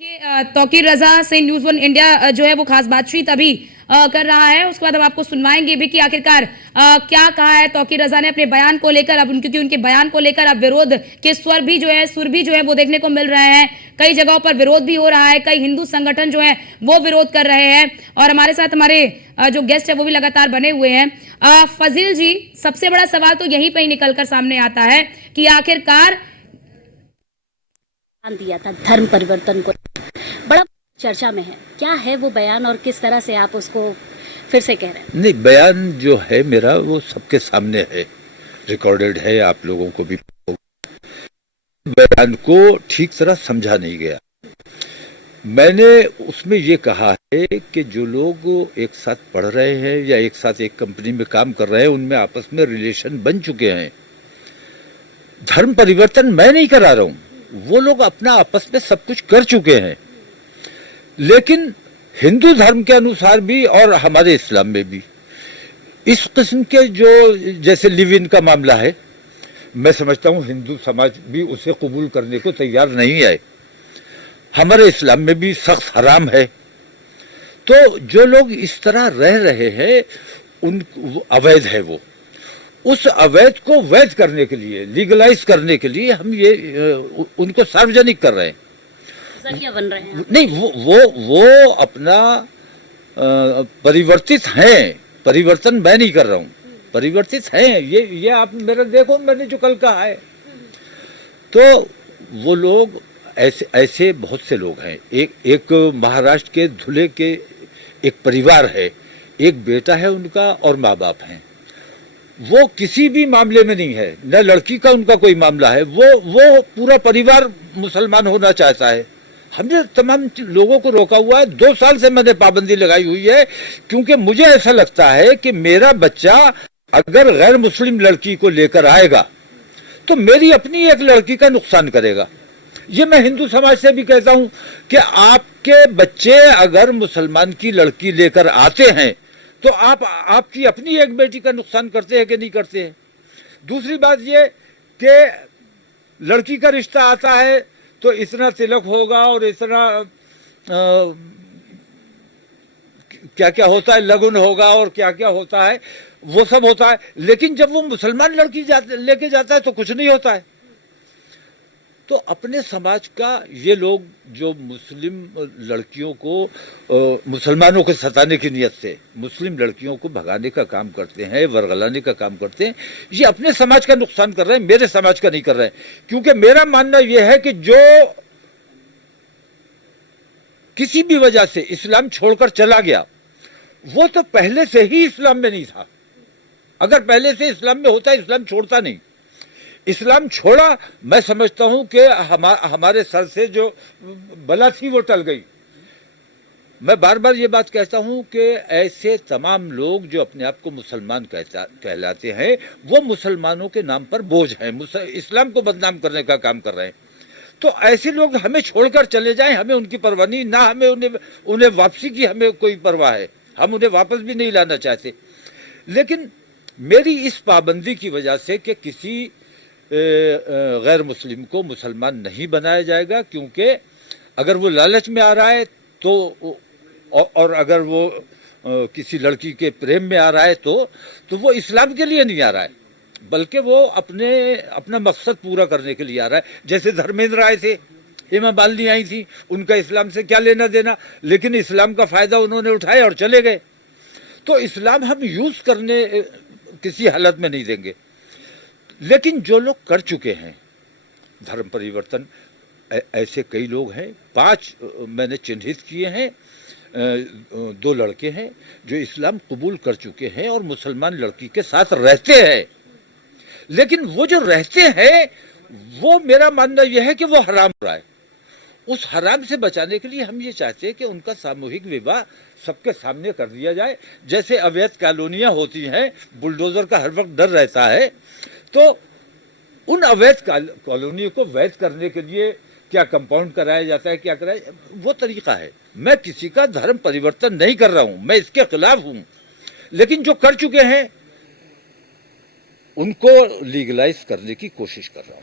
देखिए तौकीर रजा से news one India जो है वो खास बातचीत अभी कर रहा है। उसके बाद हम आपको सुनवाएंगे भी कि आखिरकार क्या कहा है तौकीर रजा ने अपने बयान को लेकर। अब क्योंकि उनके बयान को लेकर अब विरोध के सुर भी जो है वो देखने को मिल रहे हैं। कई जगहों पर विरोध भी हो रहा है, कई हिंदू संगठन जो है वो विरोध कर रहे हैं। और हमारे साथ हमारे जो गेस्ट है वो भी लगातार बने हुए हैं। फजील जी, सबसे बड़ा सवाल तो यहीं पर ही निकलकर सामने आता है कि आखिरकार दिया था धर्म परिवर्तन को, बड़ा चर्चा में है, क्या है वो बयान और किस तरह से आप उसको फिर से कह रहे हैं? नहीं, बयान जो है मेरा वो सबके सामने है, रिकॉर्डेड है, आप लोगों को भी। बयान को ठीक तरह समझा नहीं गया। मैंने उसमें ये कहा है कि जो लोग एक साथ पढ़ रहे हैं या एक साथ एक कंपनी में काम कर रहे हैं, उनमें आपस में रिलेशन बन चुके हैं। धर्म परिवर्तन मैं नहीं करा रहा हूं, वो लोग अपना आपस में सब कुछ कर चुके हैं। लेकिन हिंदू धर्म के अनुसार भी और हमारे इस्लाम में भी इस किस्म के जो जैसे लिव इन का मामला है, मैं समझता हूं हिंदू समाज भी उसे कबूल करने को तैयार नहीं है। हमारे इस्लाम में भी सख्त हराम है। तो जो लोग इस तरह रह रहे हैं उन अवैध है, वो उस अवैध को वैध करने के लिए, लीगलाइज करने के लिए हम ये उनको सार्वजनिक कर रहे हैं। जरिया बन रहे हैं। नहीं, वो अपना परिवर्तित हैं। परिवर्तन मैं नहीं कर रहा हूं, परिवर्तित हैं। ये आप मेरा देखो, मैंने जो कल कहा है। तो वो लोग ऐसे बहुत से लोग हैं। एक महाराष्ट्र के धुले के एक परिवार है, एक बेटा है उनका और माँ बाप हैं। वो किसी भी मामले में नहीं है, न लड़की का उनका कोई मामला है। वो पूरा परिवार मुसलमान होना चाहता है। हमने तमाम लोगों को रोका हुआ है। 2 साल से मैंने पाबंदी लगाई हुई है, क्योंकि मुझे ऐसा लगता है कि मेरा बच्चा अगर गैर मुस्लिम लड़की को लेकर आएगा तो मेरी अपनी एक लड़की का नुकसान करेगा। ये मैं हिंदू समाज से भी कहता हूं कि आपके बच्चे अगर मुसलमान की लड़की लेकर आते हैं तो आपकी अपनी एक बेटी का नुकसान करते हैं कि नहीं करते हैं। दूसरी बात ये कि लड़की का रिश्ता आता है तो इतना तिलक होगा और इतना क्या क्या होता है, लगन होगा और क्या क्या होता है, वो सब होता है। लेकिन जब वो मुसलमान लड़की लेके जाता है तो कुछ नहीं होता है। तो अपने समाज का ये लोग जो मुस्लिम लड़कियों को मुसलमानों को सताने की नियत से मुस्लिम लड़कियों को भगाने का काम करते हैं, वरगलाने का काम करते हैं, ये अपने समाज का नुकसान कर रहे हैं, मेरे समाज का नहीं कर रहे हैं। क्योंकि मेरा मानना यह है कि जो किसी भी वजह से इस्लाम छोड़कर चला गया वो तो पहले से ही इस्लाम में नहीं था। अगर पहले से इस्लाम में होता, इस्लाम छोड़ता नहीं। इस्लाम छोड़ा, मैं समझता हूं कि हमारे सर से जो बला थी वो टल गई। मैं बार बार ये बात कहता हूं कि ऐसे तमाम लोग जो अपने आप को मुसलमान कहलाते हैं वो मुसलमानों के नाम पर बोझ हैं, इस्लाम को बदनाम करने का काम कर रहे हैं। तो ऐसे लोग हमें छोड़कर चले जाएं, हमें उनकी परवाह नहीं, ना हमें उन्हें वापसी की हमें कोई परवाह है। हम उन्हें वापस भी नहीं लाना चाहते। लेकिन मेरी इस पाबंदी की वजह से कि किसी गैर मुस्लिम को मुसलमान नहीं बनाया जाएगा, क्योंकि अगर वो लालच में आ रहा है तो और अगर वो किसी लड़की के प्रेम में आ रहा है तो वो इस्लाम के लिए नहीं आ रहा है, बल्कि वो अपना मकसद पूरा करने के लिए आ रहा है। जैसे धर्मेंद्र आए थे, हेमा मालिनी आई थी, उनका इस्लाम से क्या लेना देना, लेकिन इस्लाम का फायदा उन्होंने उठाया और चले गए। तो इस्लाम हम यूज करने किसी हालत में नहीं देंगे। लेकिन जो लोग कर चुके हैं धर्म परिवर्तन, ऐसे कई लोग हैं। 5 मैंने चिन्हित किए हैं। 2 लड़के हैं जो इस्लाम कबूल कर चुके हैं और मुसलमान लड़की के साथ रहते हैं। लेकिन वो जो रहते हैं वो मेरा मानना यह है कि वो हराम हो रहा है। उस हराम से बचाने के लिए हम ये चाहते हैं कि उनका सामूहिक विवाह सबके सामने कर दिया जाए। जैसे अवैध कॉलोनियां होती हैं, बुलडोजर का हर वक्त डर रहता है, तो उन अवैध कॉलोनियों को वैध करने के लिए क्या कंपाउंड कराया जाता है, क्या कराया, वो तरीका है। मैं किसी का धर्म परिवर्तन नहीं कर रहा हूं, मैं इसके खिलाफ हूं। लेकिन जो कर चुके हैं उनको लीगलाइज करने की कोशिश कर रहा हूं।